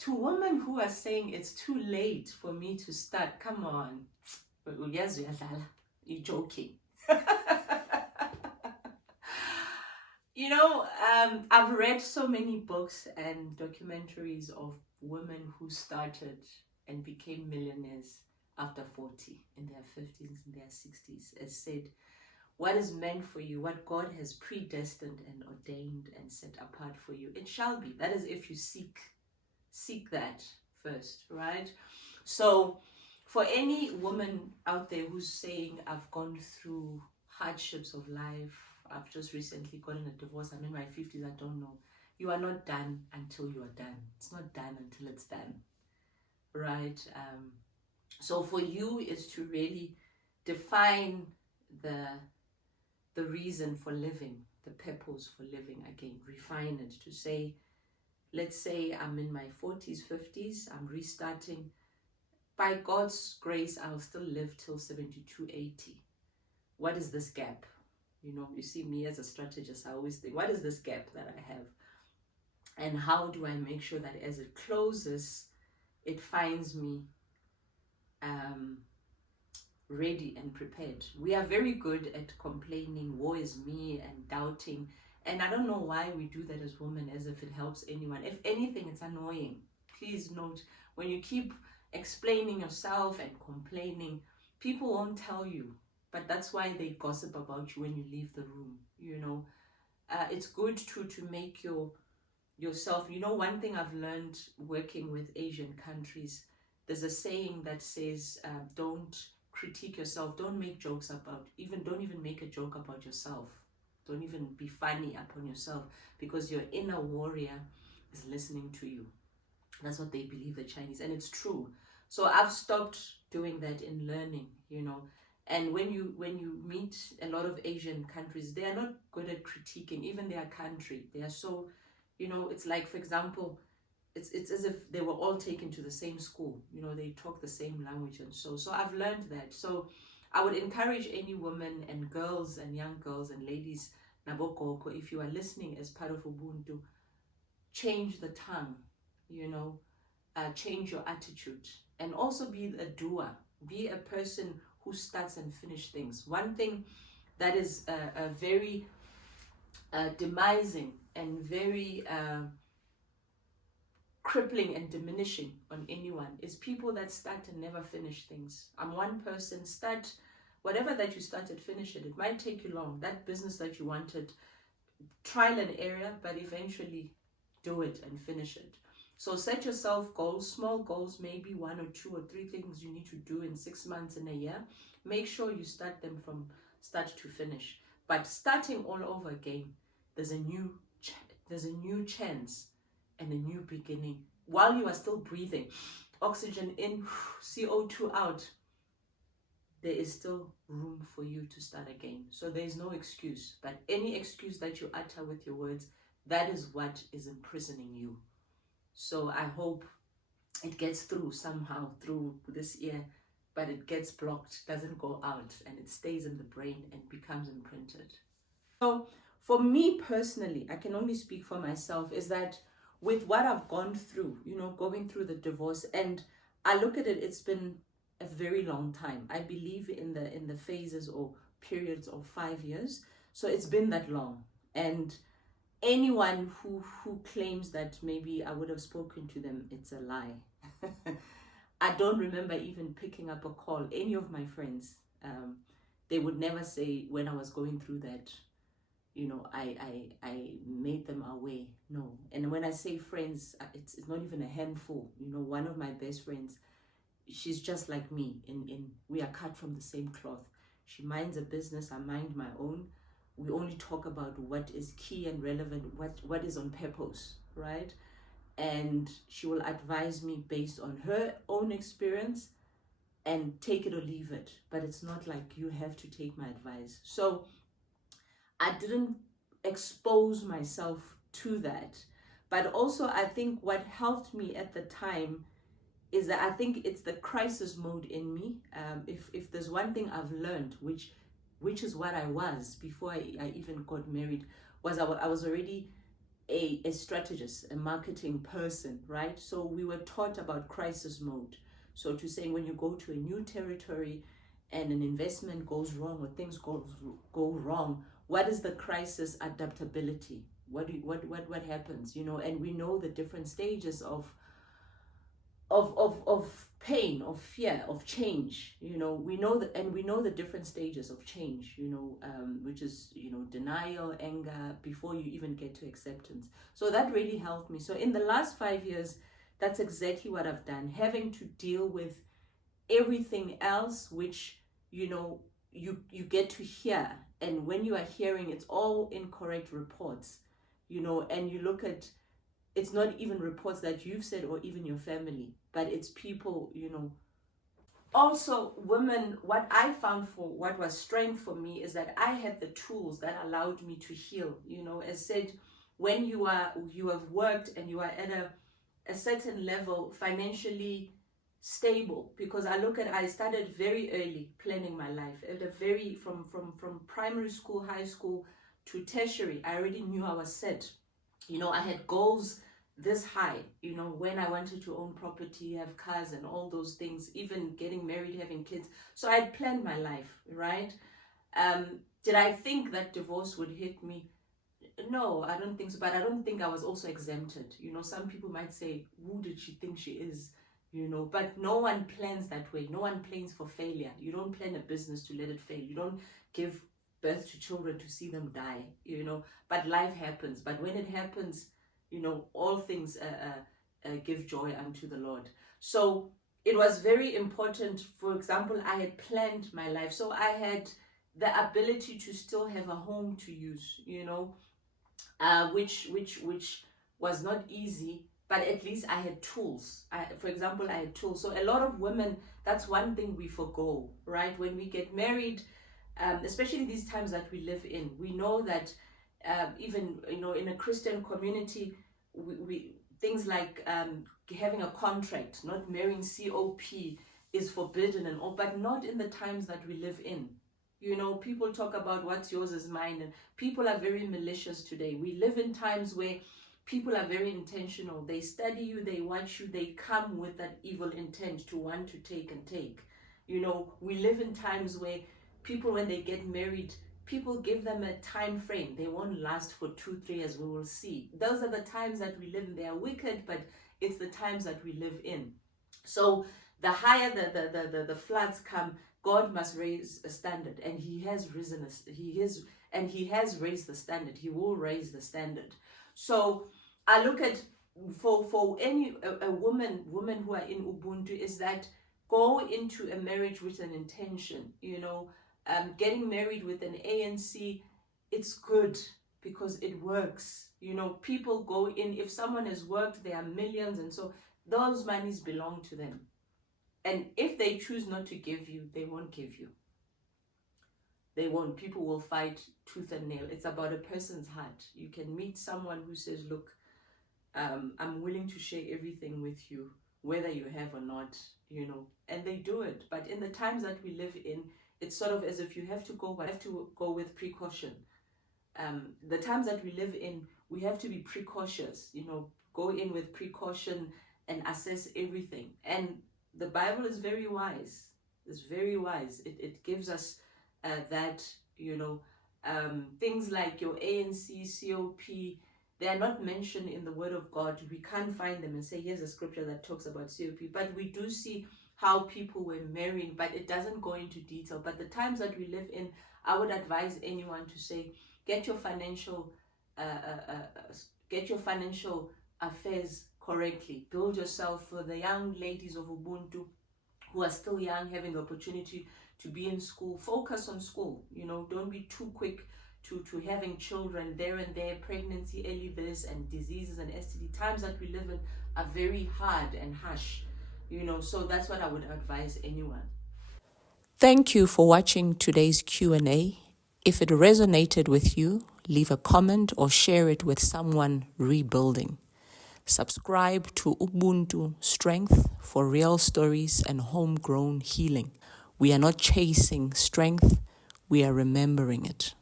To women who are saying it's too late for me to start, come on. Yes, you're joking. I've read so many books and documentaries of women who started and became millionaires after 40, in their 50s, in their 60s, as said, what is meant for you, what God has predestined and ordained and set apart for you, it shall be. That is if you seek that first, right? So for any woman out there who's saying, I've gone through hardships of life, I've just recently gotten a divorce, I'm in my 50s, I don't know. You are not done until you are done. It's not done until it's done, right? So for you is to really define the reason for living, the purpose for living again. Refine it to say, let's say I'm in my 40s, 50s, I'm restarting. By God's grace, I'll still live till 72, 80. What is this gap? You see me as a strategist, I always think, what is this gap that I have? And how do I make sure that as it closes, it finds me ready and prepared? We are very good at complaining, woe is me, and doubting. And I don't know why we do that as women, as if it helps anyone. If anything, it's annoying. Please note, when you keep explaining yourself and complaining, people won't tell you. But that's why they gossip about you when you leave the room. It's good to make yourself. One thing I've learned working with Asian countries, there's a saying that says, don't critique yourself, don't make jokes about, don't even make a joke about yourself. Don't even be funny upon yourself, because your inner warrior is listening to you. That's what they believe, the Chinese, and it's true. So I've stopped doing that in learning, And when you meet a lot of Asian countries, they are not good at critiquing even their country. They are so, it's like, for example, it's as if they were all taken to the same school. They talk the same language, and so I've learned that. So I would encourage any women and girls and young girls and ladies, Nabokoko, if you are listening as part of Ubuntu, change the tongue, change your attitude, and also be a doer. Be a person who starts and finish things. One thing that is very demising and very crippling and diminishing on anyone is people that start and never finish things. I'm one person. Start whatever that you started, finish it. It might take you long. That business that you wanted, trial and error, but eventually do it and finish it. So set yourself goals, small goals, maybe 1 or 2 or 3 things you need to do in 6 months, in a year. Make sure you start them from start to finish. But starting all over again, there's a new chance and a new beginning. While you are still breathing, oxygen in, CO2 out, there is still room for you to start again. So there is no excuse. But any excuse that you utter with your words, that is what is imprisoning you. So I hope it gets through somehow through this ear, but it gets blocked, doesn't go out, and it stays in the brain and becomes imprinted. So for me personally, I can only speak for myself, is that with what I've gone through, going through the divorce, and I look at it, it's been a very long time. I believe in the phases or periods of 5 years. So it's been that long. And anyone who claims that maybe I would have spoken to them, it's a lie. I don't remember even picking up a call. Any of my friends, they would never say when I was going through that, I made them aware. No. And when I say friends, it's not even a handful. One of my best friends, she's just like me. We are cut from the same cloth. She minds a business, I mind my own. We only talk about what is key and relevant, what is on purpose, right? And she will advise me based on her own experience and take it or leave it. But it's not like you have to take my advice. So I didn't expose myself to that. But also I think what helped me at the time is that I think it's the crisis mode in me. If there's one thing I've learned, which is what I was before I even got married, was I was already a strategist, a marketing person, right? So we were taught about crisis mode. So to say when you go to a new territory and an investment goes wrong or things go wrong, what is the crisis adaptability? What happens? And we know the different stages of pain, of fear, of change. We know that, and we know the different stages of change, which is, denial, anger, before you even get to acceptance. So that really helped me. So in the last 5 years, that's exactly what I've done, having to deal with everything else, which, you get to hear. And when you are hearing, it's all incorrect reports, and you look at, it's not even reports that you've said or even your family, but it's people, Also, women, what I found for what was strength for me is that I had the tools that allowed me to heal. As said, when you have worked and you are at a certain level financially stable, because I started very early planning my life at a very from primary school, high school to tertiary. I already knew I was set. I had goals this high, when I wanted to own property, have cars and all those things, even getting married, having kids. So I had planned my life, right? Did I think that divorce would hit me? No, I don't think so. But I don't think I was also exempted. Some people might say, who did she think she is? But no one plans that way. No one plans for failure. You don't plan a business to let it fail. You don't give birth to children to see them die, but life happens. But when it happens, all things give joy unto the Lord. So it was very important. For example, I had planned my life. So I had the ability to still have a home to use, which was not easy, but at least I had tools. For example, I had tools. So a lot of women, that's one thing we forgo, right? When we get married, especially these times that we live in, we know that even in a Christian community, we things like having a contract, not marrying COP, is forbidden and all, but not in the times that we live in. People talk about what's yours is mine, and people are very malicious today. We live in times where people are very intentional. They study you, they watch you, they come with that evil intent to want to take and take. We live in times where people, when they get married, people give them a time frame. They won't last for 2-3 years, we will see. Those are the times that we live in. They are wicked, but it's the times that we live in. So the higher the floods come, God must raise a standard, and He has risen us. He has raised the standard. He will raise the standard. So I look at, for any a woman who are in Ubuntu, is that go into a marriage with an intention. Getting married with an ANC, it's good because it works. People go in, if someone has worked, there are millions, and so those monies belong to them. And if they choose not to give you, they won't give you. They won't. People will fight tooth and nail. It's about a person's heart. You can meet someone who says, look, I'm willing to share everything with you, whether you have or not, and they do it. But in the times that we live in, it's sort of as if you have to go with precaution. The times that we live in, we have to be precautious, go in with precaution and assess everything. And the Bible is very wise. It's very wise. It gives us that, things like your ANC, COP, they are not mentioned in the Word of God. We can't find them and say, here's a scripture that talks about COP. But we do see how people were marrying, but it doesn't go into detail. But the times that we live in, I would advise anyone to say, get your financial affairs correctly. Build yourself. For the young ladies of Ubuntu who are still young, having the opportunity to be in school, focus on school. Don't be too quick to having children there and there, pregnancy, early this, and diseases and STD. Times that we live in are very hard and harsh. So that's what I would advise anyone. Thank you for watching today's Q&A. If it resonated with you, leave a comment or share it with someone rebuilding. Subscribe to Ubuntu Strength for real stories and homegrown healing. We are not chasing strength, we are remembering it.